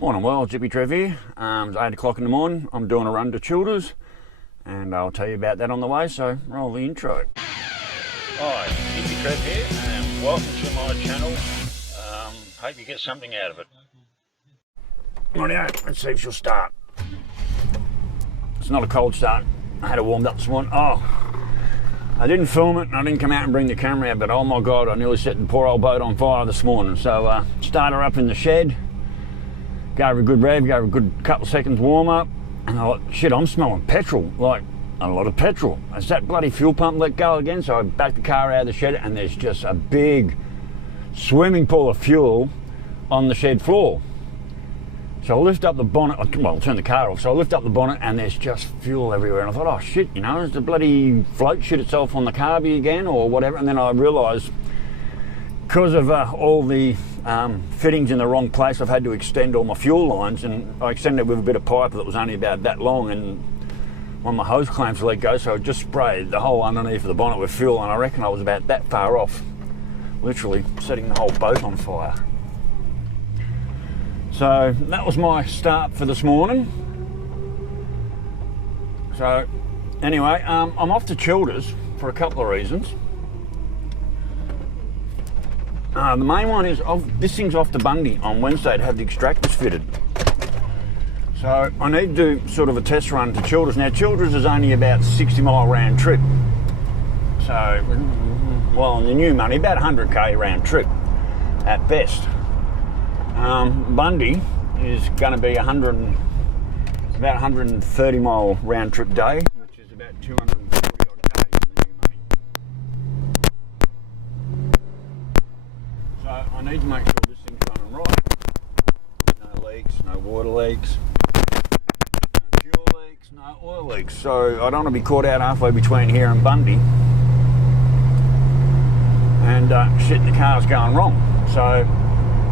Morning, well, it's Hippy Trev here. It's 8 o'clock in the morning. I'm doing a run to Childers, and I'll tell you about that on the way, so roll the intro. Hi, Hippy Trev here, and welcome to my channel. Hope you get something out of it. Rightio, let's see if she'll start. It's not a cold start. I had it warmed up this morning. Oh, I didn't film it, and I didn't come out and bring the camera out, but oh my God, I nearly set the poor old boat on fire this morning. So, start her up in the shed. Gave her a good rev, gave her a good couple of seconds warm up, and I thought, shit, I'm smelling petrol, like a lot of petrol. Has that bloody fuel pump let go again? So I backed the car out of the shed, and there's just a big swimming pool of fuel on the shed floor. So I lift up the bonnet, well, I'll turn the car off, so I lift up the bonnet, and there's just fuel everywhere. And I thought, oh shit, you know, does the bloody float shit itself on the carby again, or whatever? And then I realised, because of all the fittings in the wrong place, I've had to extend all my fuel lines, and I extended it with a bit of pipe that was only about that long, and one of my hose clamps let go, so I just sprayed the whole underneath of the bonnet with fuel, and I reckon I was about that far off, literally setting the whole boat on fire. So that was my start for this morning. So anyway, I'm off to Childers for a couple of reasons. The main one is this thing's off to Bundy on Wednesday to have the extractors fitted. So I need to do sort of a test run to Childers. Now Childers is only about 60-mile round trip. So, well, on the new money, about 100k round trip at best. Bundy is going to be about 130-mile round trip day, which is about 240 odd k in the new money. So I need to make sure this thing's running right. No leaks, no water leaks, no fuel leaks, no oil leaks. So I don't want to be caught out halfway between here and Bundy and shit, the car's going wrong. So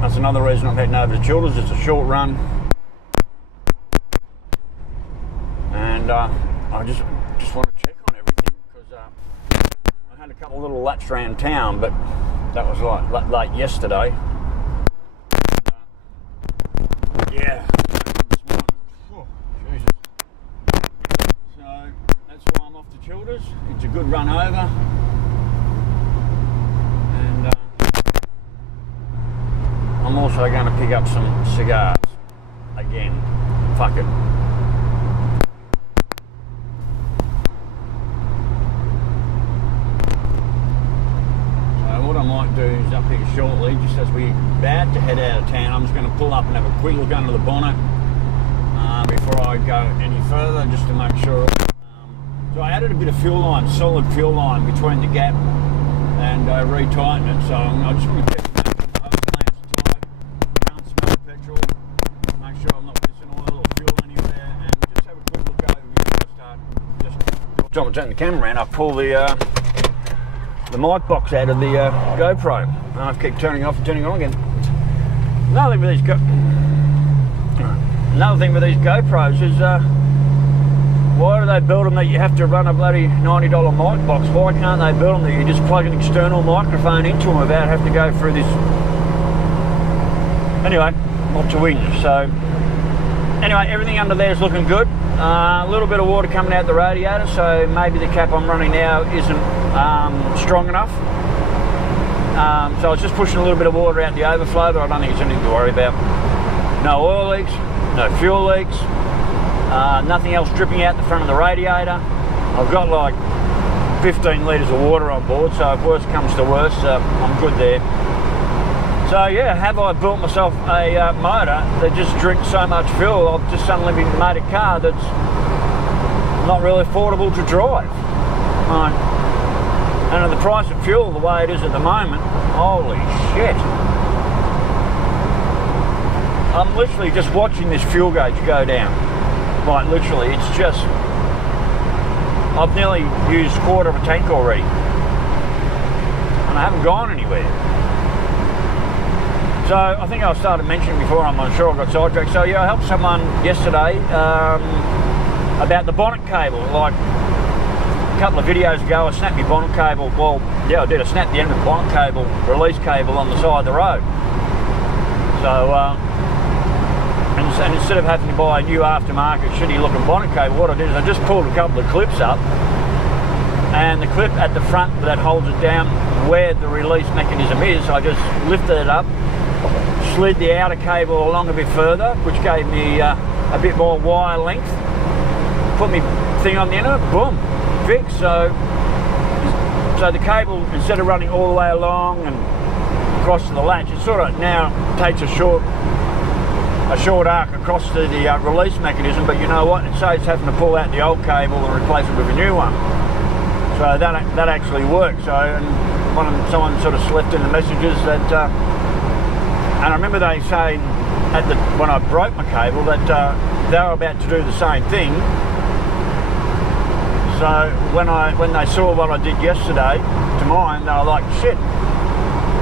that's another reason I'm heading over to Childers. It's a short run, and I just want to check on everything, because I had a couple of little laps around town, but that was like late yesterday. And, yeah, oh, Jesus. So that's why I'm off to Childers. It's a good run over. I'm also going to pick up some cigars again. Fuck it. So what I might do is up here shortly, just as we're about to head out of town, I'm just going to pull up and have a quick look under the bonnet before I go any further, just to make sure. So I added a bit of fuel line, solid fuel line between the gap, and retightened it. So I just want to check time I turn the camera around, I pull the mic box out of the GoPro, and I've kept turning it off and turning it on again. Another thing with these GoPros is why do they build them that you have to run a bloody $90 mic box? Why can't they build them that you just plug an external microphone into them without having to go through this? Anyway, not to win. So anyway, everything under there is looking good. A little bit of water coming out the radiator, so maybe the cap I'm running now isn't strong enough. So I was just pushing a little bit of water out the overflow, but I don't think it's anything to worry about. No oil leaks, no fuel leaks, nothing else dripping out the front of the radiator. I've got like 15 litres of water on board, so if worse comes to worse, I'm good there. So yeah, have I built myself a motor that just drinks so much fuel? I've just suddenly made a car that's not really affordable to drive. And at the price of fuel the way it is at the moment, holy shit. I'm literally just watching this fuel gauge go down. Like literally, it's just, I've nearly used a quarter of a tank already. And I haven't gone anywhere. So I think I started mentioning before, I'm unsure, I got sidetracked. So yeah, I helped someone yesterday about the bonnet cable. Like a couple of videos ago, I snapped my bonnet cable. Well, yeah, I did. I snapped the end of the bonnet cable, release cable on the side of the road. So And instead of having to buy a new aftermarket shitty looking bonnet cable, what I did is I just pulled a couple of clips up, and the clip at the front that holds it down where the release mechanism is, I just lifted it up, slid the outer cable along a bit further, which gave me a bit more wire length, put my thing on the end of it, boom, fixed. So the cable, instead of running all the way along and across to the latch, it sort of now takes a short arc across to the release mechanism, but you know what, it saves having to pull out the old cable and replace it with a new one. So that actually works. So, and someone sort of left in the messages that, and I remember they saying when I broke my cable that they were about to do the same thing. So when they saw what I did yesterday to mine, they were like, shit,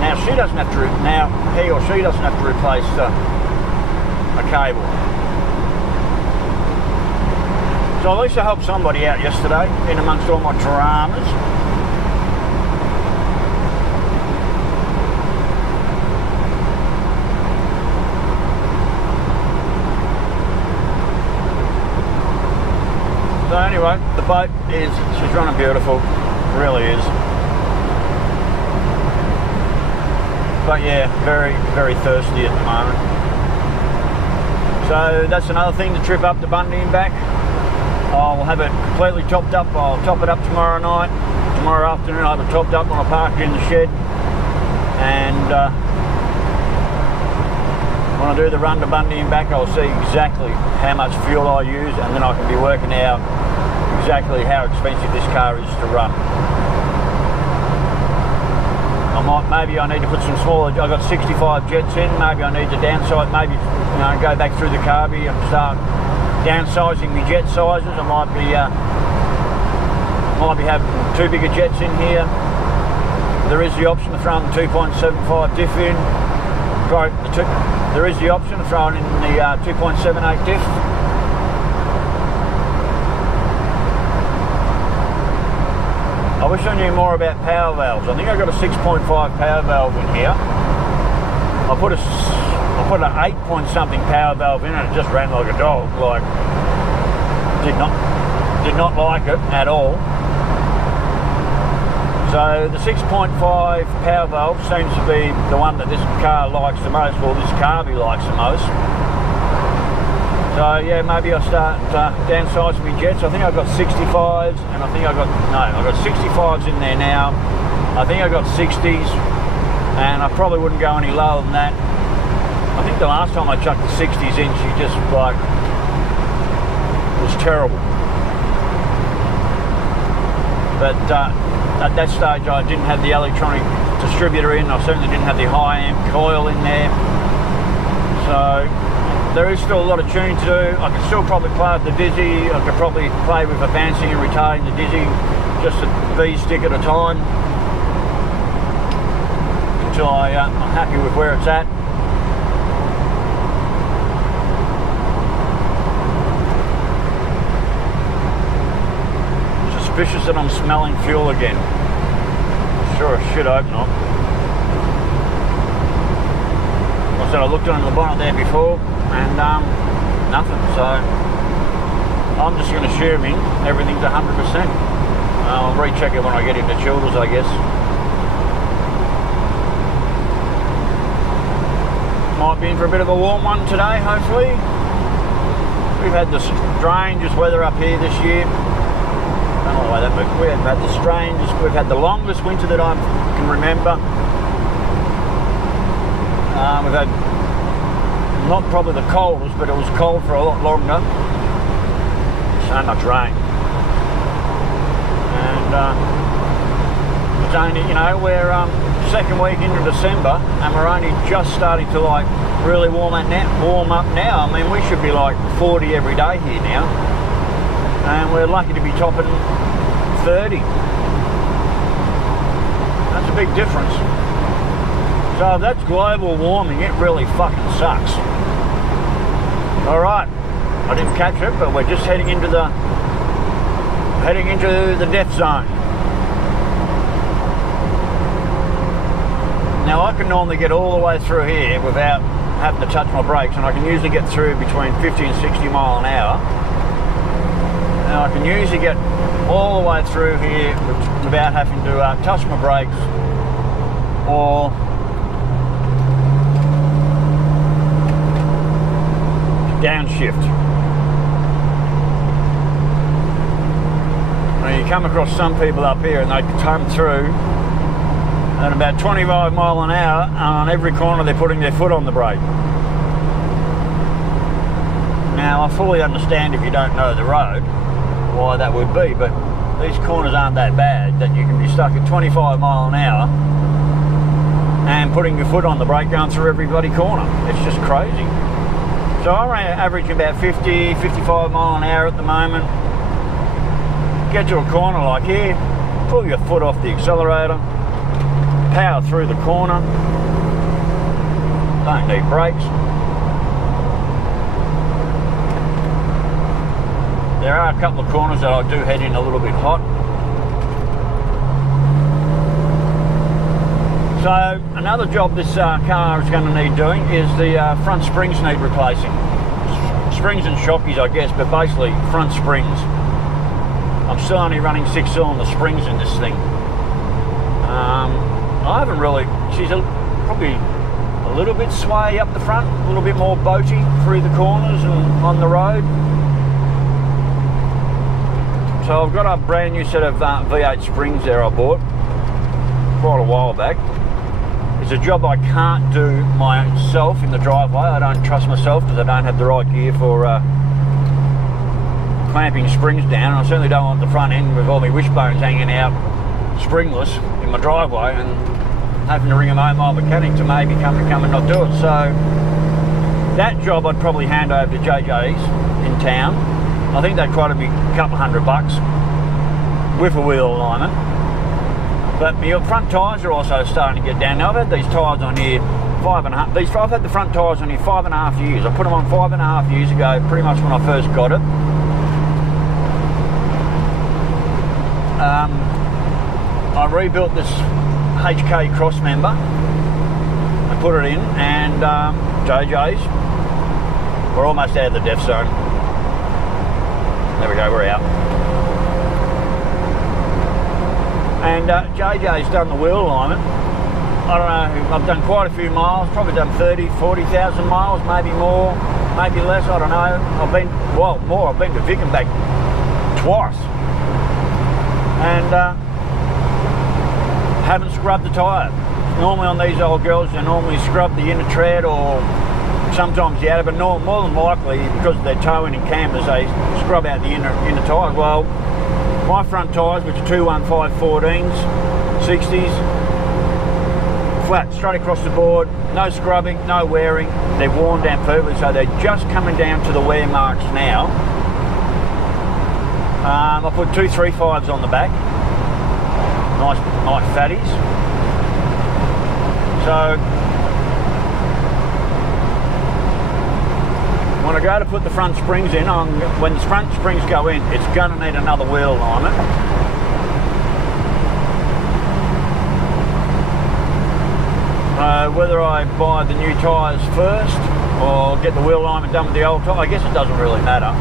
now he or she doesn't have to replace a cable. So at least I helped somebody out yesterday in amongst all my dramas. So anyway, the boat she's running beautiful, really is. But yeah, very, very thirsty at the moment. So that's another thing, the trip up to Bundy and back. I'll have it completely topped up. I'll top it up tomorrow night. Tomorrow afternoon I'll have it topped up when I park it in the shed. And when I do the run to Bundy and back, I'll see exactly how much fuel I use, and then I can be working out exactly how expensive this car is to run. Maybe I need to put some smaller, I've got 65 jets in, maybe I need to downsize, maybe go back through the carby and start downsizing my jet sizes. I might be having too big of jets in here. There is the option of throwing the 2.75 diff in. There is the option of throwing in the 2.78 diff. I wish I knew more about power valves. I think I've got a 6.5 power valve in here. I put an 8 point something power valve in and it just ran like a dog. Like, did not like it at all. So the 6.5 power valve seems to be the one that this car likes the most, or this carby likes the most. So yeah, maybe I'll start downsizing my jets. I think I've got 65s, and I've got 65s in there now. I think I've got 60s, and I probably wouldn't go any lower than that. I think the last time I chucked the 60s in, she just like, it was terrible. But at that stage I didn't have the electronic distributor in, I certainly didn't have the high amp coil in there. So there is still a lot of tuning to do. I could still probably play with the dizzy, I could probably play with advancing and retarding the dizzy, just a V stick at a time, until I'm happy with where it's at. Suspicious that I'm smelling fuel again. Sure as shit hope not. I said I looked under the bonnet there before and nothing, so I'm just going to assume everything's 100%. I'll recheck it when I get into Childers, I guess. Might be in for a bit of a warm one today, hopefully. We've had the strangest weather up here this year. I don't know why that moved. We've had the strangest, we've had the longest winter that I can remember. We've had not probably the coldest, but it was cold for a lot longer. So much rain. And it's only, we're second week into December and we're only just starting to like really warm up now. I mean, we should be like 40 every day here now. And we're lucky to be topping 30. That's a big difference. So if that's global warming, it really fucking sucks. Alright, I didn't catch it, but we're just heading into the death zone. Now I can normally get all the way through here without having to touch my brakes, and I can usually get through between 50 and 60 mile an hour. And I can usually get all the way through here without having to touch my brakes or downshift. Now you come across some people up here and they come through at about 25 mile an hour, and on every corner they're putting their foot on the brake. Now I fully understand if you don't know the road why that would be, but these corners aren't that bad that you can be stuck at 25 mile an hour and putting your foot on the brake going through every bloody corner. It's just crazy. So I'm averaging about 50, 55 mile an hour at the moment. Get to a corner like here, pull your foot off the accelerator, power through the corner, don't need brakes. There are a couple of corners that I do head in a little bit hot. So another job this car is going to need doing is the front springs need replacing. Springs and shockies, I guess, but basically front springs. I'm still only running 6-cylinder springs in this thing. I haven't really, she's probably a little bit sway up the front, a little bit more boaty through the corners and on the road. So I've got a brand new set of V8 springs there I bought quite a while back. It's a job I can't do myself in the driveway. I don't trust myself because I don't have the right gear for clamping springs down. I certainly don't want the front end with all my wishbones hanging out springless in my driveway and having to ring a mobile mechanic to maybe come and not do it. So that job I'd probably hand over to JJ's in town. I think they'd quite be a couple $100 with a wheel alignment. But my front tyres are also starting to get down. Now I've had these tyres on here 5.5. I've had the front tyres on here 5.5 years. I put them on 5.5 years ago, pretty much when I first got it. I rebuilt this HK cross member. I put it in, and JJ's. We're almost out of the def zone. There we go, we're out. And JJ's done the wheel alignment. I don't know, I've done quite a few miles, probably done 30, 40,000 miles, maybe more, maybe less, I don't know. I've been to Vic and back twice. And haven't scrubbed the tyre. Normally on these old girls, they normally scrub the inner tread or sometimes the outer, but more than likely, because of their towing and campers, they scrub out the inner tyres. Well, my front tyres, which are 215 14s, 60s, flat, straight across the board, no scrubbing, no wearing, they're worn down perfectly, so they're just coming down to the wear marks now. I put 2 3.5s on the back, nice fatties. So when I go to put the front springs in, when the front springs go in, it's going to need another wheel alignment. Whether I buy the new tyres first or get the wheel alignment done with the old tyre, I guess it doesn't really matter.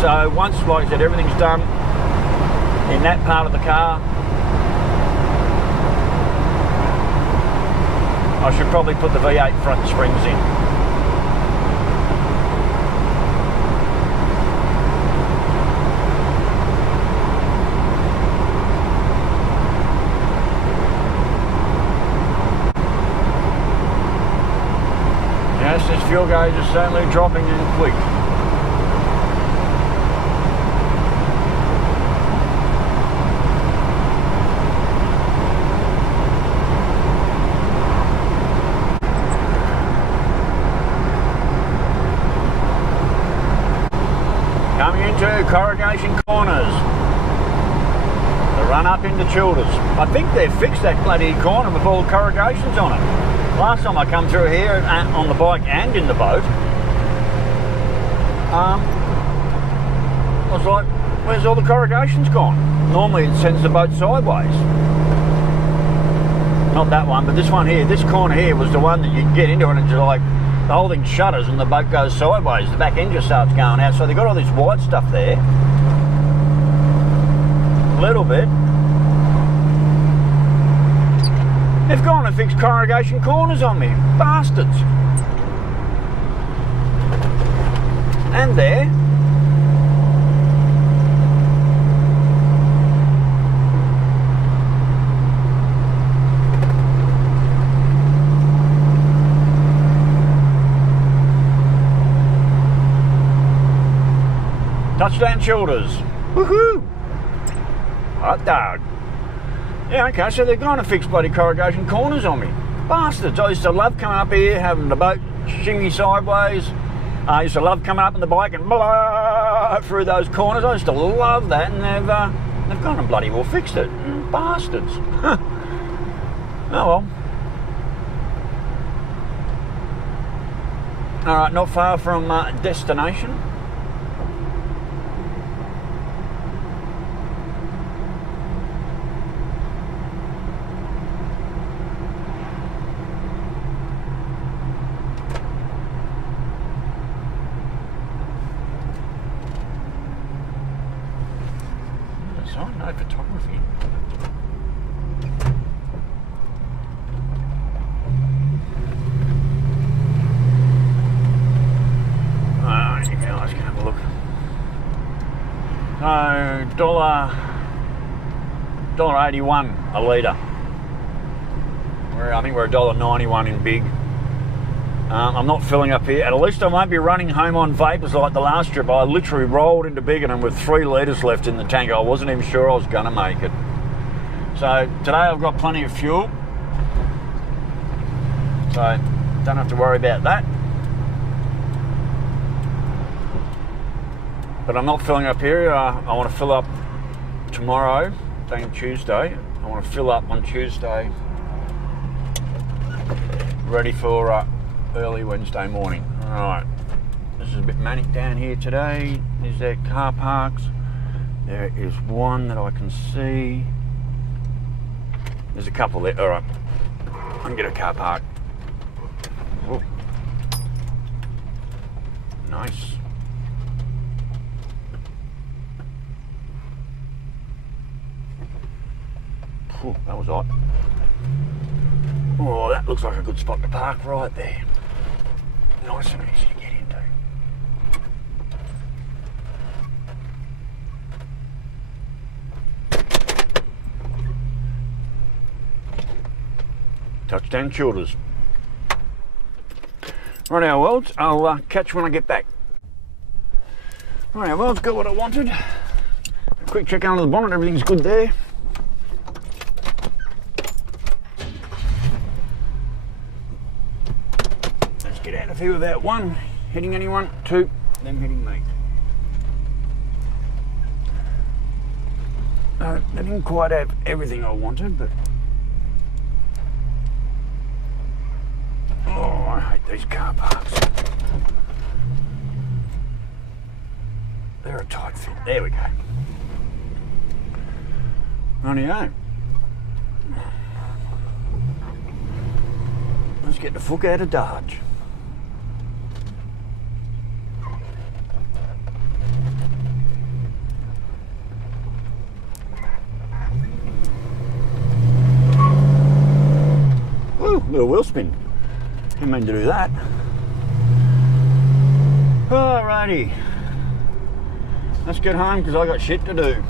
So once, like I said, everything's done in that part of the car, I should probably put the V8 front springs in. Yes, this fuel gauge is certainly dropping in quick. Coming into corrugation corners. The run up into Childers. I think they've fixed that bloody corner with all the corrugations on it. Last time I come through here on the bike and in the boat, I was like, where's all the corrugations gone? Normally it sends the boat sideways. Not that one, but this one here. This corner here was the one that you can get into, and it's just like the whole thing shutters and the boat goes sideways. The back end just starts going out. So they've got all this white stuff there. A little bit. They've gone and fixed corrugation corners on me. Bastards. And there. Touchdown shoulders. Woohoo! Hot dog. Yeah, okay, so they're going to fix bloody corrugation corners on me. Bastards. I used to love coming up here, having the boat shimmy sideways. I used to love coming up on the bike and blah through those corners. I used to love that, and they've gone and bloody well fixed it. Bastards. Oh well. Alright, not far from destination. Sorry, no photography. You guys can have a look. So, $1.81 a litre. I think we're $1.91 in big. I'm not filling up here, and at least I won't be running home on vapors like the last trip. I literally rolled into Biggin with 3 litres left in the tank. I wasn't even sure I was going to make it. So today I've got plenty of fuel, so don't have to worry about that. But I'm not filling up here. I want to fill up tomorrow, being Tuesday. I want to fill up on Tuesday, ready for early Wednesday morning. Alright, this is a bit manic down here today. Is there car parks? There is one that I can see. There's a couple there. Alright, I can get a car park. Whoa. Nice. Whew, that was hot. Oh, that looks like a good spot to park right there. Nice and easy to get into. Touchdown shoulders. Right, our worlds. I'll catch when I get back. Right, our worlds, got what I wanted. Quick check under the bonnet, everything's good there. Get out of here without 1 hitting anyone, 2 them hitting me. They didn't quite have everything I wanted, but oh, I hate these car parks. They're a tight fit. There we go. Rightio. Let's get the fuck out of Dodge. Little wheel spin. Didn't mean to do that. Alrighty. Let's get home because I got shit to do.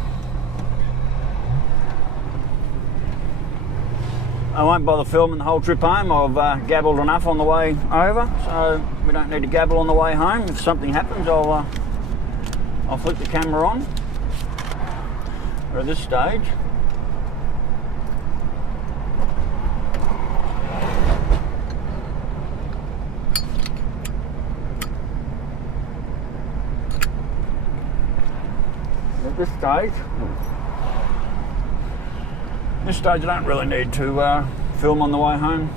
I won't bother filming the whole trip home. I've gabbled enough on the way over, so we don't need to gabble on the way home. If something happens, I'll flick the camera on. Or at this stage, this stage I don't really need to film on the way home.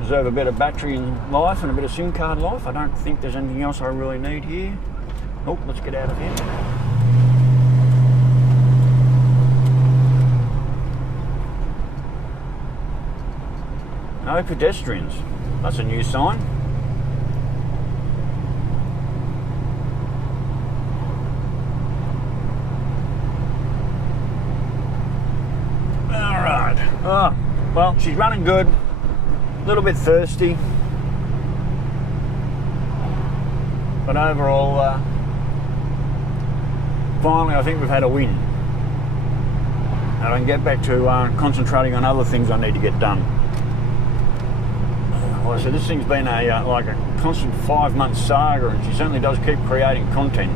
Deserve a bit of battery life and a bit of SIM card life. I don't think there's anything else I really need here. Oh, let's get out of here. No pedestrians. That's a new sign. Alright. Oh, well, she's running good. A little bit thirsty. But overall, finally I think we've had a win. And I can get back to concentrating on other things I need to get done. Like I said, this thing's been like a constant 5-month saga, and she certainly does keep creating content.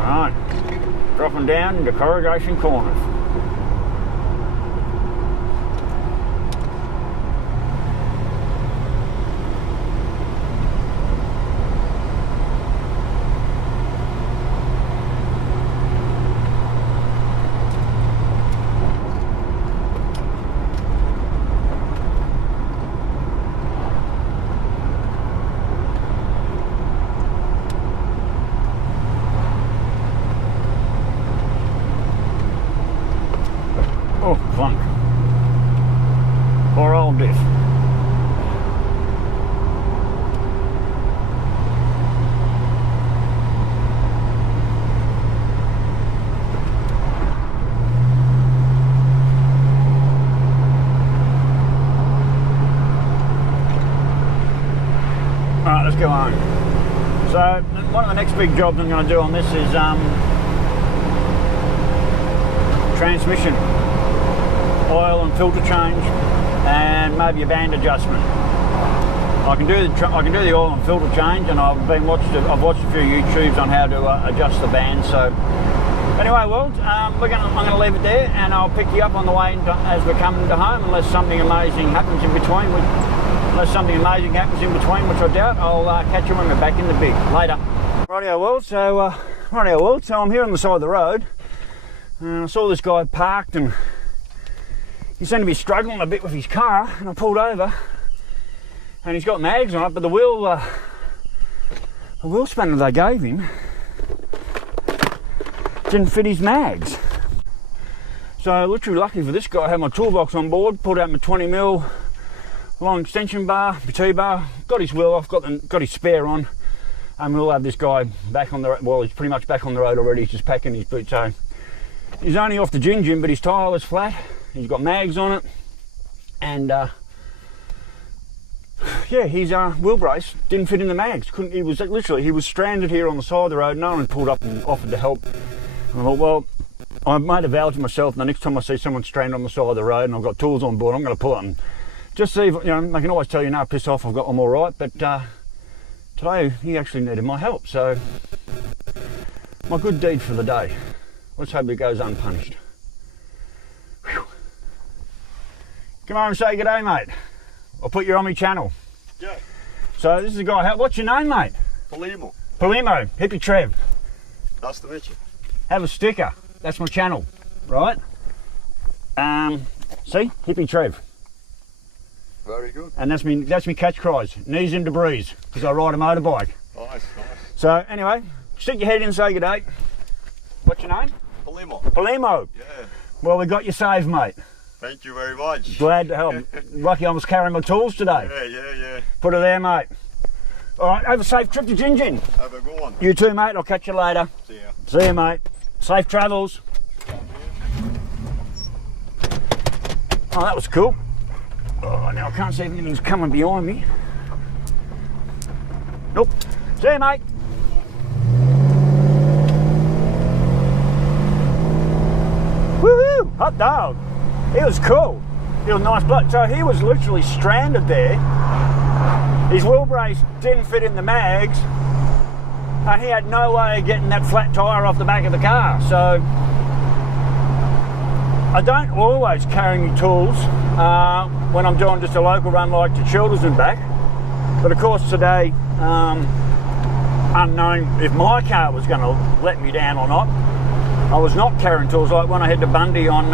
Alright, dropping down into corrugation corners. Oh, clunk. Poor old diff. Alright, let's go home. So, one of the next big jobs I'm going to do on this is transmission. Oil and filter change, and maybe a band adjustment. I can do the oil and filter change, and I've watched a few YouTubes on how to adjust the band. So anyway, well, I'm going to leave it there, and I'll pick you up on the way as we're coming to home, unless something amazing happens in between. Which I doubt. I'll catch you when we're back in the big. Later. Rightio world. So I'm here on the side of the road, and I saw this guy parked, and he seemed to be struggling a bit with his car, and I pulled over, and he's got mags on it, but the wheel spanner they gave him didn't fit his mags. So literally lucky for this guy, I had my toolbox on board, pulled out my 20mm long extension bar, T-bar, got his wheel off, got his spare on, and we'll have this guy back on the road. Well, he's pretty much back on the road already, he's just packing his boots. So he's only off the gin, but his tyre is flat. He's got mags on it, and yeah, his wheel brace didn't fit in the mags. He was stranded here on the side of the road. No one had pulled up and offered to help. And I thought, well, I made a vow to myself, the next time I see someone stranded on the side of the road and I've got tools on board, I'm going to pull it and just see if, you know, I can always tell you, no, piss off, I'm all right. But today he actually needed my help, so my good deed for the day. Let's hope it goes unpunished. Whew. Come on and say good day, mate. I'll put you on my channel. Yeah. So this is a guy. What's your name, mate? Palimo. Palimo. Hippy Trev. Nice to meet you. Have a sticker. That's my channel, right? See, Hippy Trev. Very good. And that's me catch cries. Knees into breeze, because I ride a motorbike. Nice. So anyway, stick your head in and say good day. What's your name? Palimo. Palimo. Yeah. Well, we got you saved, mate. Thank you very much. Glad to help. Lucky I was carrying my tools today. Yeah. Put her there, mate. All right, have a safe trip to Gin Gin. Have a good one. You too, mate. I'll catch you later. See ya. See you, mate. Safe travels. Oh, that was cool. Oh, now I can't see if anything's coming behind me. Nope. See you, mate. Woohoo! Hot dog. He was cool. He was a nice bloke. So he was literally stranded there. His wheel brace didn't fit in the mags, and he had no way of getting that flat tyre off the back of the car. So I don't always carry my tools when I'm doing just a local run like to Childers and back. But of course today, unknown if my car was going to let me down or not, I was not carrying tools. Like when I head to Bundy on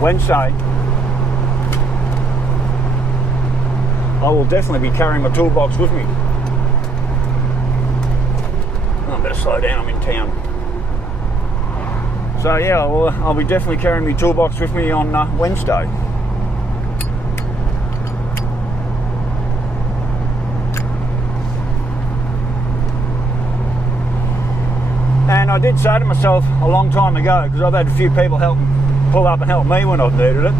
Wednesday, I will definitely be carrying my toolbox with me. better slow down, I'm in town. So yeah, well, I'll be definitely carrying my toolbox with me on Wednesday. And I did say to myself a long time ago, because I've had a few people pull up and help me when I've needed it.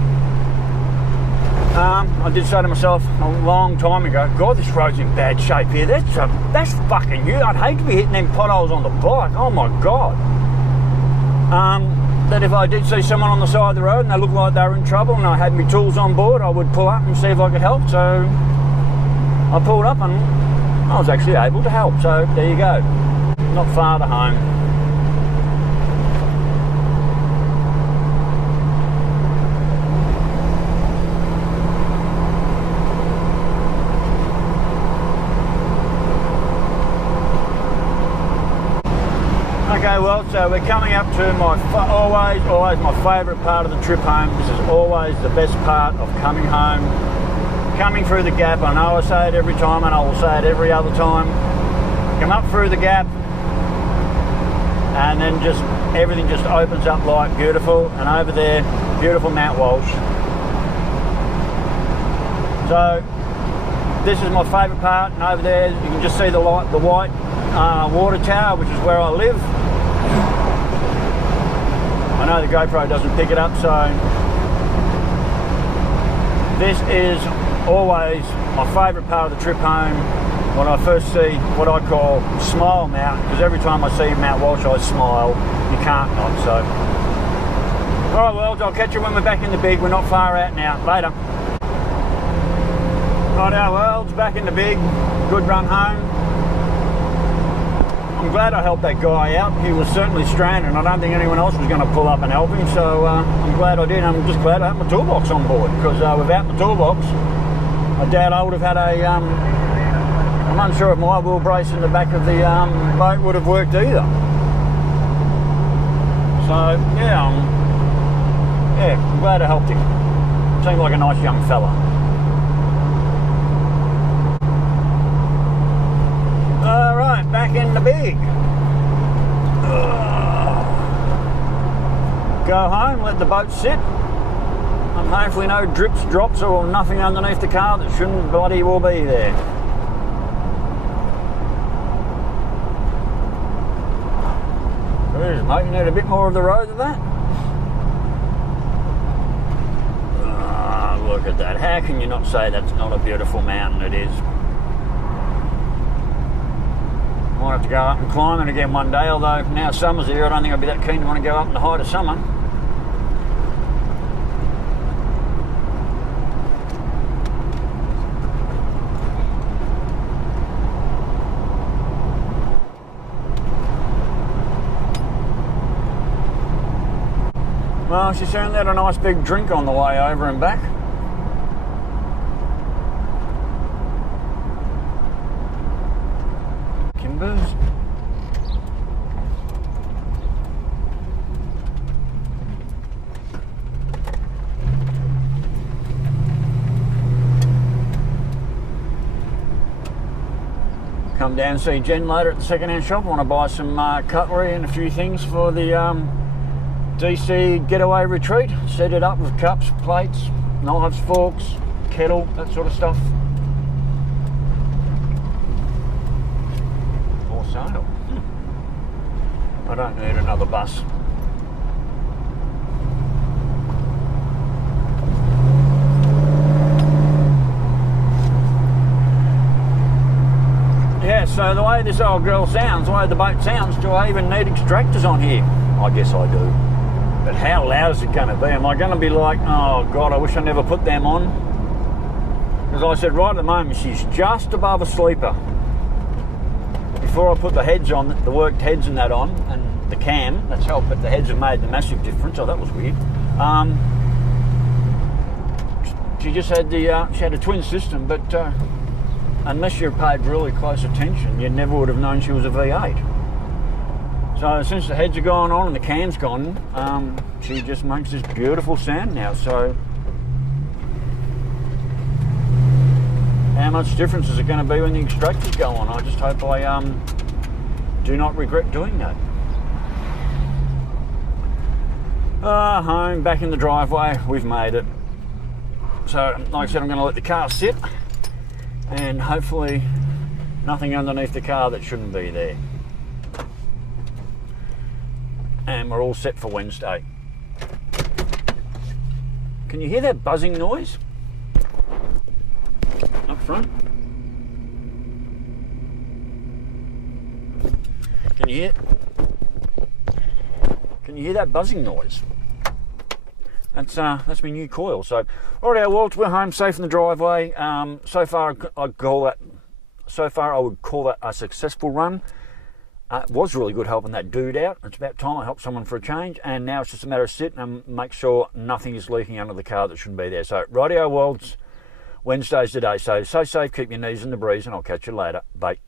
I did say to myself a long time ago, God, this road's in bad shape here. That's fucking huge. I'd hate to be hitting them potholes on the bike. Oh my God. That if I did see someone on the side of the road and they looked like they were in trouble and I had my tools on board, I would pull up and see if I could help. So I pulled up and I was actually able to help. So there you go. Not far to home. Okay, well, so we're coming up to my always my favourite part of the trip home. This is always the best part of coming home. Coming through the gap. I know I say it every time and I will say it every other time. Come up through the gap and then just everything just opens up like beautiful, and over there, beautiful Mount Walsh. So this is my favourite part, and over there you can just see the white water tower, which is where I live. I know the GoPro doesn't pick it up, so this is always my favourite part of the trip home when I first see what I call Smile Mount, because every time I see Mount Walsh I smile. You can't not, so. Alright, well, I'll catch you when we're back in the big. We're not far out now. Later. Righto, well, it's back in the big. Good run home. I'm glad I helped that guy out. He was certainly stranded and I don't think anyone else was going to pull up and help him, so I'm glad I did. I'm just glad I had my toolbox on board, because without my toolbox I doubt I would have had a I'm unsure if my wheel brace in the back of the boat would have worked either. So yeah, I'm glad I helped him. Seemed like a nice young fella. Alright, back in the big. Go home, let the boat sit, and hopefully no drips, drops or nothing underneath the car that shouldn't bloody well be there. Jeez, mate, you need a bit more of the road than that. Look at that. How can you not say that's not a beautiful mountain? It is. Might have to go up and climb it again one day, although now summer's here, I don't think I'd be that keen to want to go up in the height of summer. Well, she certainly had a nice big drink on the way over and back. Kimbers. Come down and see Jen later at the second-hand shop. I want to buy some cutlery and a few things for the DC getaway retreat. Set it up with cups, plates, knives, forks, kettle, that sort of stuff. For sale. I don't need another bus. Yeah, so the way this old girl sounds, the way the boat sounds, do I even need extractors on here? I guess I do. But how loud is it going to be? Am I going to be like, oh God, I wish I never put them on? As I said, right at the moment, she's just above a sleeper. Before I put the heads on, the worked heads and that on, and the cam, that's helped, but the heads have made the massive difference. Oh, that was weird. She just had she had a twin system, but unless you paid really close attention, you never would have known she was a V8. So since the heads are gone on and the cam's gone, she just makes this beautiful sound now. So how much difference is it going to be when the extractors go on? I just hope I do not regret doing that. Home, back in the driveway, we've made it. So, like I said, I'm going to let the car sit, and hopefully nothing underneath the car that shouldn't be there. And we're all set for Wednesday. Can you hear that buzzing noise up front? Can you hear? Can you hear that buzzing noise? That's my new coil. So, alright, Walt, we're home, safe in the driveway. So far, I would call that a successful run. It was really good helping that dude out. It's about time I helped someone for a change, and now it's just a matter of sitting and make sure nothing is leaking under the car that shouldn't be there. So, rightio, Worlds, Wednesday's today. So, stay safe, keep your knees in the breeze, and I'll catch you later. Bye.